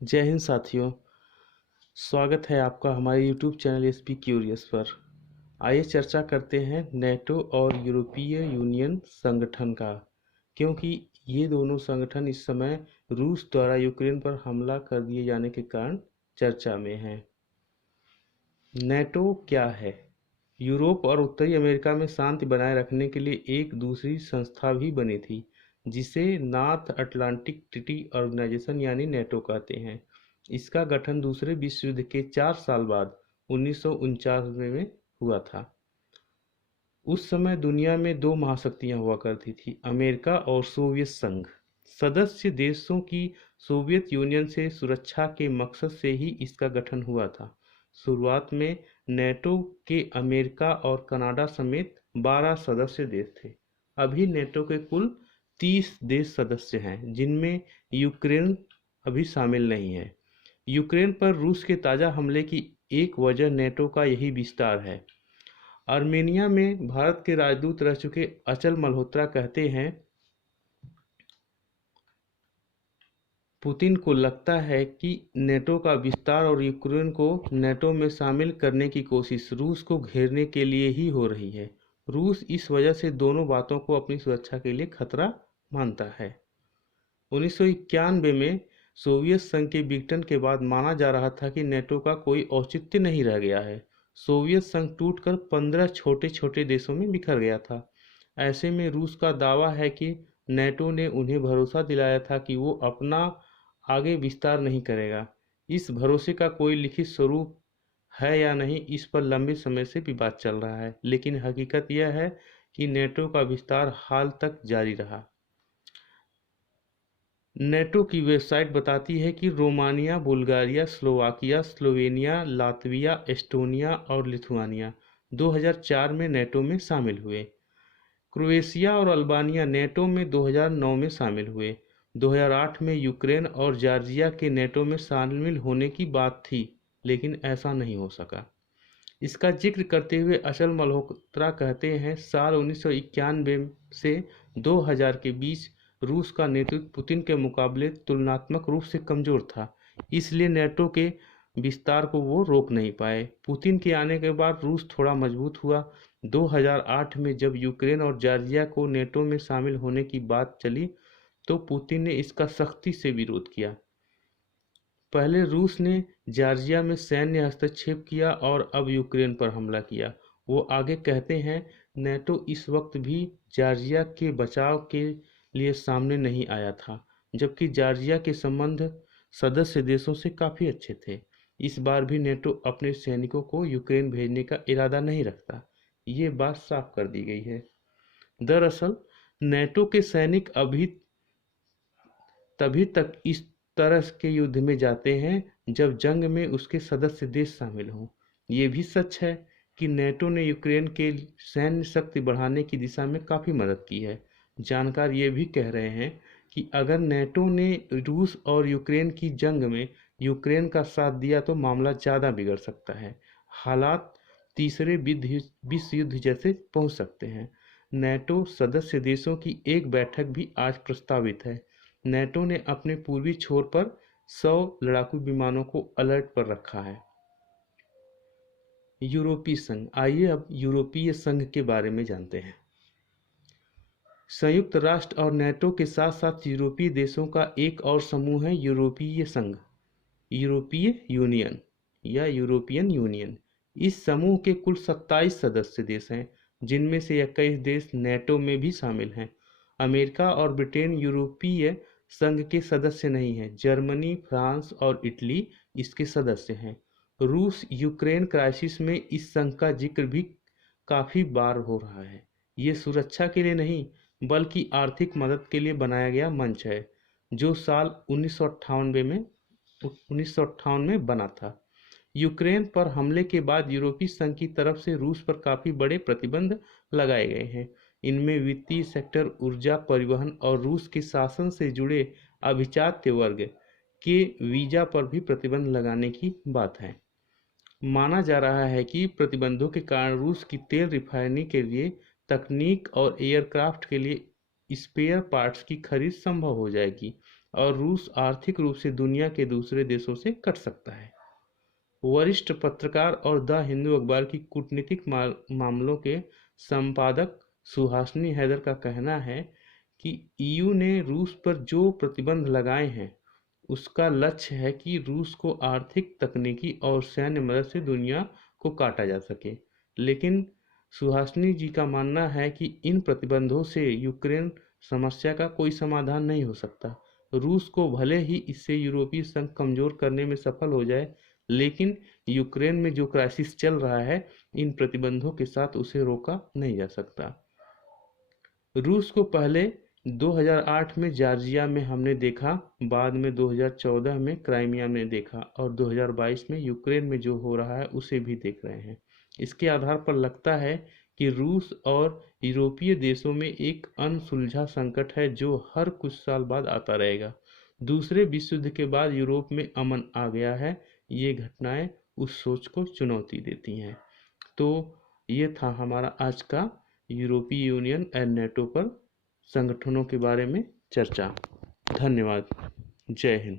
जय हिंद साथियों। स्वागत है आपका हमारे यूट्यूब चैनल एसपी क्यूरियस पर। आइए चर्चा करते हैं नेटो और यूरोपीय यूनियन संगठन का, क्योंकि ये दोनों संगठन इस समय रूस द्वारा यूक्रेन पर हमला कर दिए जाने के कारण चर्चा में हैं। नेटो क्या है? यूरोप और उत्तरी अमेरिका में शांति बनाए रखने के लिए एक दूसरी संस्था भी बनी थी, जिसे नॉर्थ अटलांटिक ट्रीटी ऑर्गेनाइजेशन यानी नेटो कहते हैं। इसका गठन दूसरे विश्व युद्ध के 4 साल बाद 1949 में हुआ था। उस समय दुनिया में दो महाशक्तियां हुआ करती थी, अमेरिका और सोवियत संघ। सदस्य देशों की सोवियत यूनियन से सुरक्षा के मकसद से ही इसका गठन हुआ था। शुरुआत में नेटो के अमेरिका और कनाडा समेत 12 सदस्य देश थे। अभी नेटो के कुल 30 देश सदस्य हैं, जिनमें यूक्रेन अभी शामिल नहीं है। यूक्रेन पर रूस के ताज़ा हमले की एक वजह नेटो का यही विस्तार है। आर्मेनिया में भारत के राजदूत रह चुके अचल मल्होत्रा कहते हैं, पुतिन को लगता है कि नेटो का विस्तार और यूक्रेन को नेटो में शामिल करने की कोशिश रूस को घेरने के लिए ही हो रही है। रूस इस वजह से दोनों बातों को अपनी सुरक्षा के लिए खतरा मानता है। 1991 में सोवियत संघ के विघटन के बाद माना जा रहा था कि नेटो का कोई औचित्य नहीं रह गया है। सोवियत संघ टूटकर 15 छोटे छोटे देशों में बिखर गया था। ऐसे में रूस का दावा है कि नेटो ने उन्हें भरोसा दिलाया था कि वो अपना आगे विस्तार नहीं करेगा। इस भरोसे का कोई लिखित स्वरूप है या नहीं, इस पर लंबे समय से विवाद चल रहा है, लेकिन हकीकत यह है कि नेटो का विस्तार हाल तक जारी रहा। नेटो की वेबसाइट बताती है कि Romania, Bulgaria, Slovakia, Slovenia, Latvia, Estonia और लिथुआनिया 2004 में नेटो में शामिल हुए। क्रोएशिया और अल्बानिया नेटो में 2009 में शामिल हुए। 2008 में यूक्रेन और जॉर्जिया के नेटो में शामिल होने की बात थी, लेकिन ऐसा नहीं हो सका। इसका जिक्र करते हुए अचल मल्होत्रा कहते हैं, साल 1991 से 2000 के बीच रूस का नेतृत्व पुतिन के मुकाबले तुलनात्मक रूप से कमजोर था, इसलिए नेटो के विस्तार को वो रोक नहीं पाए। पुतिन के आने के बाद रूस थोड़ा मजबूत हुआ। 2008 में जब यूक्रेन और जॉर्जिया को नेटो में शामिल होने की बात चली तो पुतिन ने इसका सख्ती से विरोध किया। पहले रूस ने जॉर्जिया में सैन्य हस्तक्षेप किया और अब यूक्रेन पर हमला किया। वो आगे कहते हैं, नेटो इस वक्त भी जॉर्जिया के बचाव के लिए सामने नहीं आया था, जबकि जॉर्जिया के संबंध सदस्य देशों से काफ़ी अच्छे थे। इस बार भी नेटो अपने सैनिकों को यूक्रेन भेजने का इरादा नहीं रखता, ये बात साफ कर दी गई है। दरअसल नेटो के सैनिक अभी तभी तक इस तरह के युद्ध में जाते हैं जब जंग में उसके सदस्य देश शामिल हों। ये भी सच है कि नेटो ने यूक्रेन के सैन्य शक्ति बढ़ाने की दिशा में काफ़ी मदद की है। जानकार ये भी कह रहे हैं कि अगर नेटो ने रूस और यूक्रेन की जंग में यूक्रेन का साथ दिया तो मामला ज़्यादा बिगड़ सकता है। हालात तीसरे विश्व युद्ध जैसे पहुंच सकते हैं। नेटो सदस्य देशों की एक बैठक भी आज प्रस्तावित है। नेटो ने अपने पूर्वी छोर पर 100 लड़ाकू विमानों को अलर्ट पर रखा है। यूरोपीय संघ। आइए अब यूरोपीय संघ के बारे में जानते हैं। संयुक्त राष्ट्र और नेटो के साथ साथ यूरोपीय देशों का एक और समूह है यूरोपीय संघ, यूरोपीय यूनियन या यूरोपियन यूनियन। इस समूह के कुल 27 सदस्य देश हैं, जिनमें से 21 देश नेटो में भी शामिल हैं। अमेरिका और ब्रिटेन यूरोपीय संघ के सदस्य नहीं हैं। जर्मनी, फ्रांस और इटली इसके सदस्य हैं। रूस यूक्रेन क्राइसिस में इस संघ का जिक्र भी काफ़ी बार हो रहा है। ये सुरक्षा के लिए नहीं बल्कि आर्थिक मदद के लिए बनाया गया मंच है, जो साल 1958 में बना था। यूक्रेन पर हमले के बाद यूरोपीय संघ की तरफ से रूस पर काफ़ी बड़े प्रतिबंध लगाए गए हैं। इनमें वित्तीय सेक्टर, ऊर्जा, परिवहन और रूस के शासन से जुड़े अभिजात्य वर्ग के वीजा पर भी प्रतिबंध लगाने की बात है। माना जा रहा है कि प्रतिबंधों के कारण रूस की तेल रिफाइनरी के लिए तकनीक और एयरक्राफ्ट के लिए स्पेयर पार्ट्स की खरीद संभव हो जाएगी। और रूस आर्थिक रूप से दुनिया के दूसरे देशों से कट सकता है। वरिष्ठ पत्रकार और द हिंदू अखबार की कूटनीतिक मामलों के संपादक सुहासिनी हैदर का कहना है कि ईयू ने रूस पर जो प्रतिबंध लगाए हैं उसका लक्ष्य है कि रूस को आर्थिक, तकनीकी और सैन्य मदद से दुनिया को काटा जा सके। लेकिन सुहासिनी जी का मानना है कि इन प्रतिबंधों से यूक्रेन समस्या का कोई समाधान नहीं हो सकता। रूस को भले ही इससे यूरोपीय संघ कमजोर करने में सफल हो जाए, लेकिन यूक्रेन में जो क्राइसिस चल रहा है, इन प्रतिबंधों के साथ उसे रोका नहीं जा सकता। रूस को पहले 2008 में जॉर्जिया में हमने देखा, बाद में 2014 में क्राइमिया में देखा और 2022 में यूक्रेन में जो हो रहा है उसे भी देख रहे हैं। इसके आधार पर लगता है कि रूस और यूरोपीय देशों में एक अनसुलझा संकट है जो हर कुछ साल बाद आता रहेगा। दूसरे विश्व युद्ध के बाद यूरोप में अमन आ गया है। ये घटनाएं उस सोच को चुनौती देती हैं। तो ये था हमारा आज का यूरोपीय यूनियन एंड नेटो पर संगठनों के बारे में चर्चा। धन्यवाद। जय हिंद।